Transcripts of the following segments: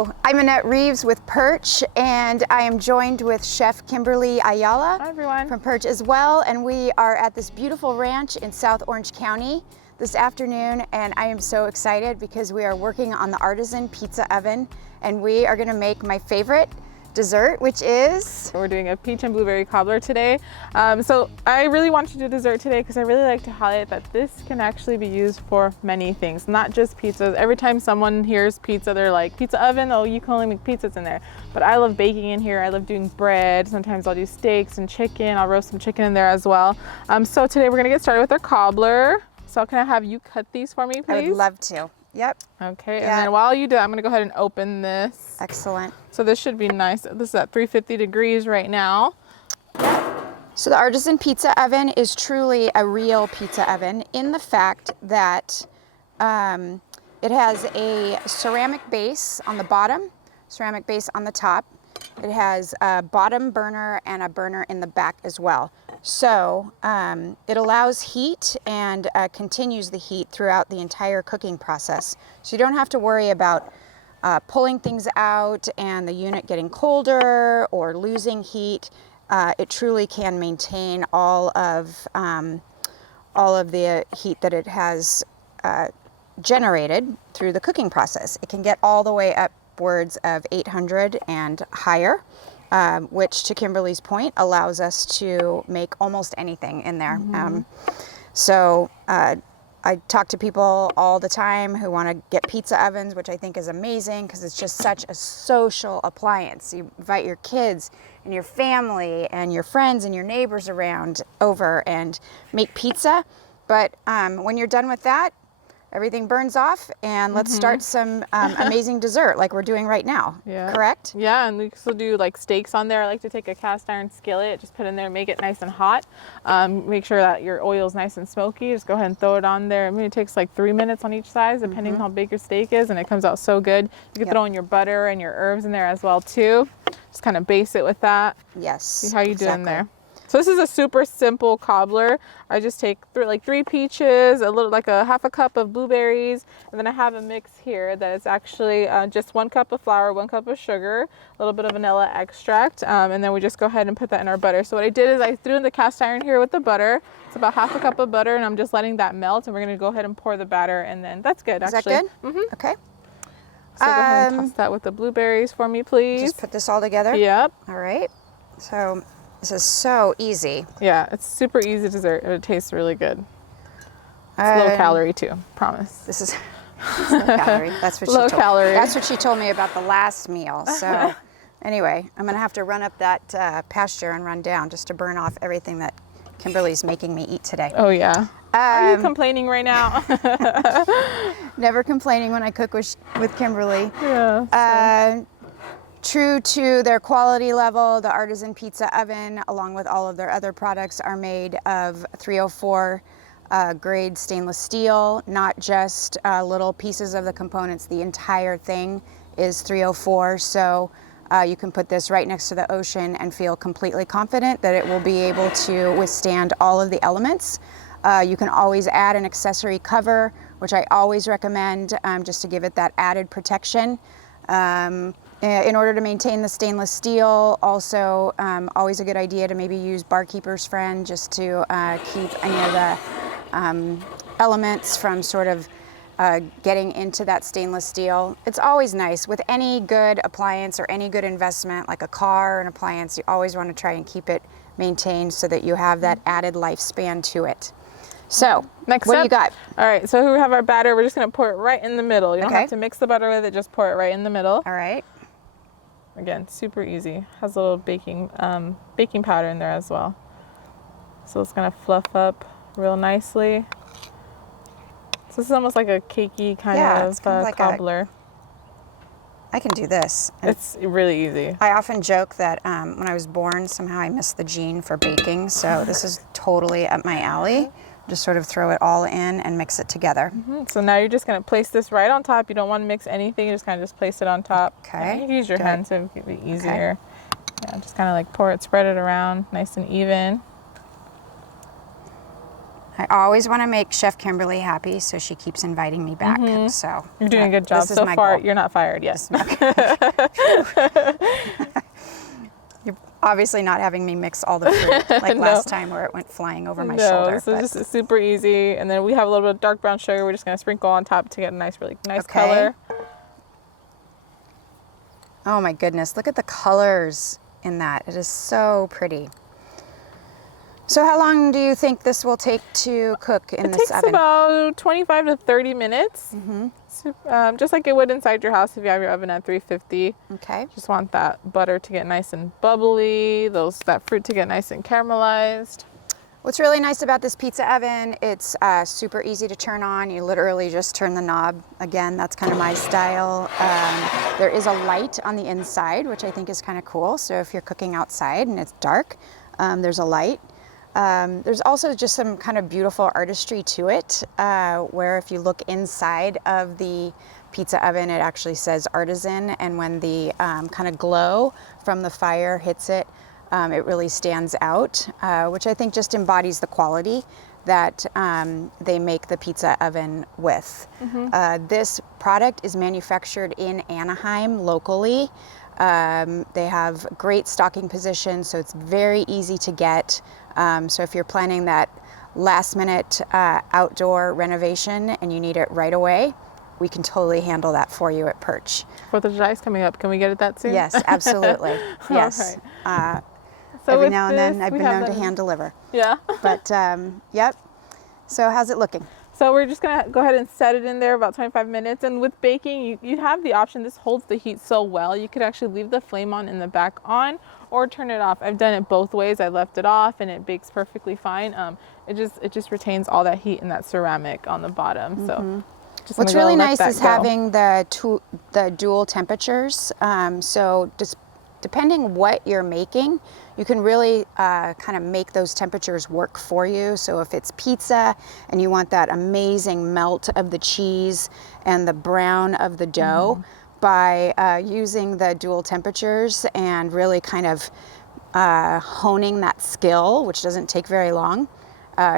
Hello, I'm Annette Reeves with PIRCH, and I am joined with Chef Kimberly Ayala. Hi everyone. From PIRCH as well, and we are at this beautiful ranch in South Orange County this afternoon, and I am so excited because we are working on the Artisan Pizza Oven, and we are going to make my favorite dessert, which is... We're doing a peach and blueberry cobbler today. So I really want to do dessert today because I really like to highlight that this can actually be used for many things, not just pizzas. Every time someone hears pizza, they're like, pizza oven? Oh, you can only make pizzas in there. But I love baking in here. I love doing bread. Sometimes I'll do steaks and chicken. I'll roast some chicken in there as well. So today we're gonna get started with our cobbler. So can I have you cut these for me, please? I would love to. Yep. Okay, and then while you do that, I'm gonna go ahead and open this. Excellent. So this should be nice. This is at 350 degrees right now. So the Artisan Pizza Oven is truly a real pizza oven in the fact that it has a ceramic base on the bottom, ceramic base on the top. It has a bottom burner and a burner in the back as well. So it allows heat and continues the heat throughout the entire cooking process. So you don't have to worry about pulling things out and the unit getting colder or losing heat. It truly can maintain all of the heat that it has generated through the cooking process. It can get all the way upwards of 800 and higher, which, to Kimberly's point, allows us to make almost anything in there. So I talk to people all the time who want to get pizza ovens, which I think is amazing because it's just such a social appliance. You invite your kids and your family and your friends and your neighbors around over and make pizza. But when you're done with that, everything burns off, and let's start some amazing dessert like we're doing right now. Yeah. Correct? Yeah, and we can still do like steaks on there. I like to take a cast iron skillet, just put in there, make it nice and hot. Make sure that your oil is nice and smoky. Just go ahead and throw it on there. I mean, it takes like 3 minutes on each side, depending on how big your steak is, and it comes out so good. You can throw in your butter and your herbs in there as well too. Just kind of base it with that. Yes. See how you do in there. So this is a super simple cobbler. I just take like 3 peaches, like a half a cup of blueberries, and then I have a mix here that is actually just 1 cup of flour, 1 cup of sugar, a little bit of vanilla extract, and then we just go ahead and put that in our butter. So what I did is I threw in the cast iron here with the butter. It's about half a cup of butter, and I'm just letting that melt, and we're gonna go ahead and pour the batter, and then that's good. Is actually. That good? Okay. So go ahead and toss that with the blueberries for me, please. Just put this all together? Yep. All right. So this is so easy. Yeah, it's super easy dessert. It tastes really good. It's low calorie too, promise. This is low calorie. That's what low calorie. That's what she told me about the last meal. So anyway, I'm gonna have to run up that pasture and run down just to burn off everything that Kimberly's making me eat today. Oh yeah. Are you complaining right now? Never complaining when I cook with Kimberly. Yeah. True to their quality level, the Artisan Pizza Oven, along with all of their other products, are made of 304 grade stainless steel, not just little pieces of the components. The entire thing is 304, so you can put this right next to the ocean and feel completely confident that it will be able to withstand all of the elements. You can always add an accessory cover, which I always recommend just to give it that added protection. In order to maintain the stainless steel, also always a good idea to maybe use Barkeeper's Friend just to keep any of the elements from sort of getting into that stainless steel. It's always nice with any good appliance or any good investment like a car or an appliance. You always want to try and keep it maintained so that you have that added lifespan to it. So, next what up, do you got? All right, so here we have our batter. We're just going to pour it right in the middle. You don't have to mix the butter with it, just pour it right in the middle. All right. Again, super easy. Has a little baking powder in there as well. So it's going to fluff up real nicely. So this is almost like a cakey kind of like cobbler. I can do this. It's really easy. I often joke that when I was born, somehow I missed the gene for baking. So this is totally up my alley. Just sort of throw it all in and mix it together. So now you're just going to place this right on top. You don't want to mix anything. You just kind of just place it on top. Okay. You can use your hands to make it easier. Yeah, just kind of like pour it, spread it around, nice and even. I always want to make Chef Kimberly happy, so she keeps inviting me back. So You're doing a good job so far. Goal. You're not fired yet. You're obviously not having me mix all the fruit like last time where it went flying over my shoulder. So just super easy. And then we have a little bit of dark brown sugar. We're just going to sprinkle on top to get a nice, really nice color. Oh my goodness, look at the colors in that. It is so pretty. So how long do you think this will take to cook in this oven? It takes about 25 to 30 minutes. Just like it would inside your house if you have your oven at 350. Okay. Just want that butter to get nice and bubbly, that fruit to get nice and caramelized. What's really nice about this pizza oven, it's super easy to turn on. You literally just turn the knob. Again, that's kind of my style. There is a light on the inside, which I think is kind of cool. So if you're cooking outside and it's dark, there's a light. There's also just some kind of beautiful artistry to it, where if you look inside of the pizza oven, it actually says Artisan, and when the kind of glow from the fire hits it, it really stands out, which I think just embodies the quality that they make the pizza oven with. This product is manufactured in Anaheim locally. They have great stocking position, so it's very easy to get. So if you're planning that last minute outdoor renovation and you need it right away, we can totally handle that for you at PIRCH. 4th of July is coming up. Can we get it that soon? Yes, absolutely. Yes. Right. So every now and then I've been known to hand deliver. Yeah. But yep. So how's it looking? So we're just gonna go ahead and set it in there about 25 minutes. And with baking, you have the option, this holds the heat so well, you could actually leave the flame on in the back on or turn it off. I've done it both ways. I left it off and it bakes perfectly fine. It just retains all that heat in that ceramic on the bottom. So what's really nice is having the dual temperatures. So just depending what you're making, you can really kind of make those temperatures work for you. So if it's pizza and you want that amazing melt of the cheese and the brown of the dough, by using the dual temperatures and really kind of honing that skill, which doesn't take very long,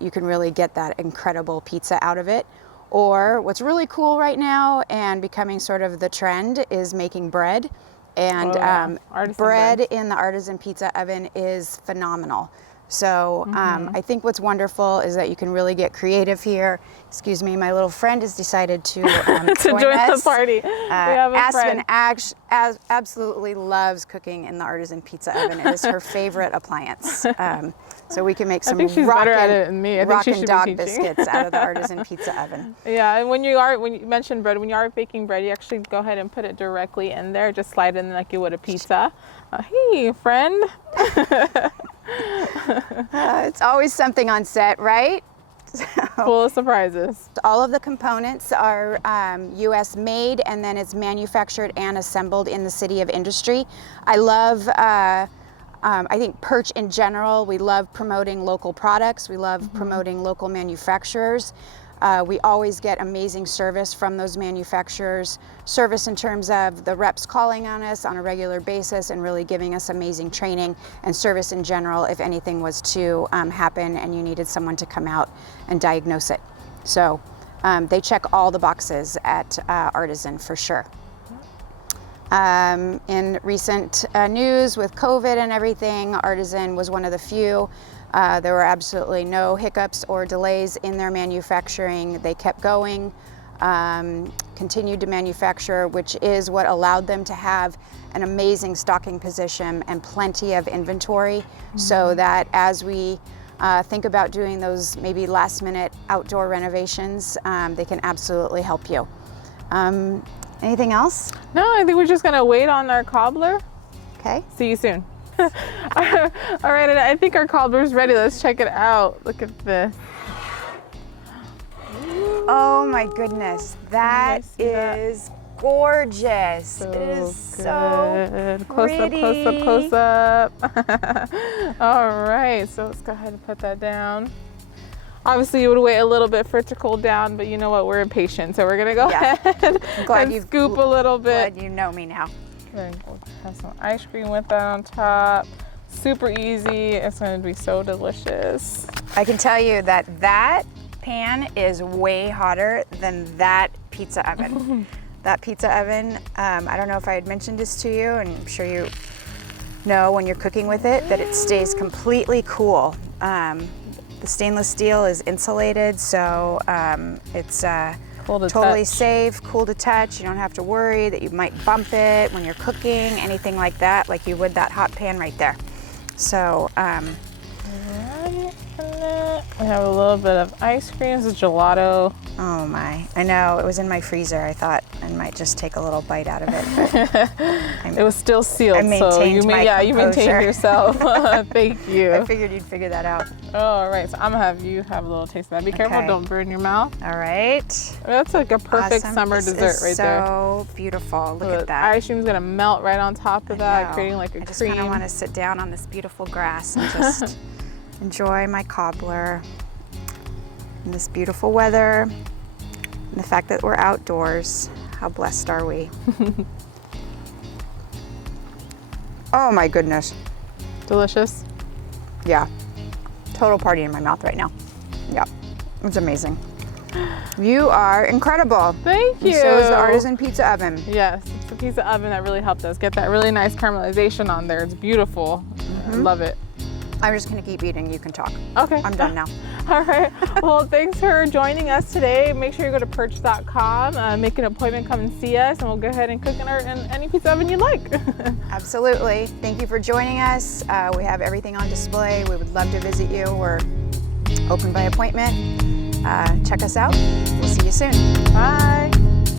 you can really get that incredible pizza out of it. Or what's really cool right now and becoming sort of the trend is making bread. And bread in the Artisan Pizza Oven is phenomenal. So I think what's wonderful is that you can really get creative here. Excuse me, my little friend has decided to join the party. We have a Aspen friend. Absolutely loves cooking in the Artisan Pizza Oven. It is her favorite appliance. So we can make some rockin' dog biscuits out of the Artisan Pizza Oven. Yeah, and when you mentioned bread, when you are baking bread, you actually go ahead and put it directly in there. Just slide it in like you would a pizza. Hey, friend. It's always something on set, right? Full of surprises. All of the components are U.S. made, and then it's manufactured and assembled in the City of Industry. I love, I think PIRCH in general, we love promoting local products. We love promoting local manufacturers. We always get amazing service from those manufacturers. Service in terms of the reps calling on us on a regular basis and really giving us amazing training, and service in general if anything was to happen and you needed someone to come out and diagnose it. So they check all the boxes at Artisan for sure. In recent news with COVID and everything, Artisan was one of the few. There were absolutely no hiccups or delays in their manufacturing. They kept going, continued to manufacture, which is what allowed them to have an amazing stocking position and plenty of inventory, so that as we think about doing those maybe last minute outdoor renovations, they can absolutely help you. Anything else? No, I think we're just gonna wait on our cobbler. Okay. See you soon. All right, and I think our cobbler's ready. Let's check it out. Look at this. Oh my goodness, that is gorgeous. So it is good. so pretty. Close up. All right, so let's go ahead and put that down. Obviously, you would wait a little bit for it to cool down, but you know what? We're impatient, so we're gonna go ahead and scoop a little bit. Glad you know me now. Then we'll have some ice cream with that on top. super easy. It's going to be so delicious. I can tell you that that pan is way hotter than that pizza oven. That pizza oven, I don't know if I had mentioned this to you, and I'm sure you know when you're cooking with it, that it stays completely cool. The stainless steel is insulated, so it's Cool to totally touch. safe, cool to touch. You don't have to worry that you might bump it when you're cooking, anything like that, like you would that hot pan right there. So, we have a little bit of ice cream. This is gelato. oh my, I know, it was in my freezer. I thought I might just take a little bite out of it. But It was still sealed, I so maintained you my you maintained composure. yourself. Thank I you. figured you'd figure that out. All right, so I'm gonna have you have a little taste of that. Be careful, Okay. don't burn your mouth. All right. That's like a perfect Awesome. summer This dessert is right there. so beautiful. Look The at that. ice cream's gonna melt right on top of I that, know. creating like a I just kind cream. of want to sit down on this beautiful grass and just enjoy my cobbler and this beautiful weather and the fact that we're outdoors. How blessed are we? Oh my goodness. Delicious. Yeah. Total party in my mouth right now. Yeah. It's amazing. You are incredible. Thank you. And so is the Artisan Pizza Oven. Yes, it's the pizza oven that really helped us get that really nice caramelization on there. It's beautiful. I love it. I'm just gonna keep eating. You can talk. Okay. I'm done now. All right. Well, thanks for joining us today. Make sure you go to PIRCH.com, make an appointment, come and see us, and we'll go ahead and cook in any pizza oven you like. Absolutely. Thank you for joining us. We have everything on display. We would love to visit you. We're open by appointment. Check us out. We'll see you soon. Bye.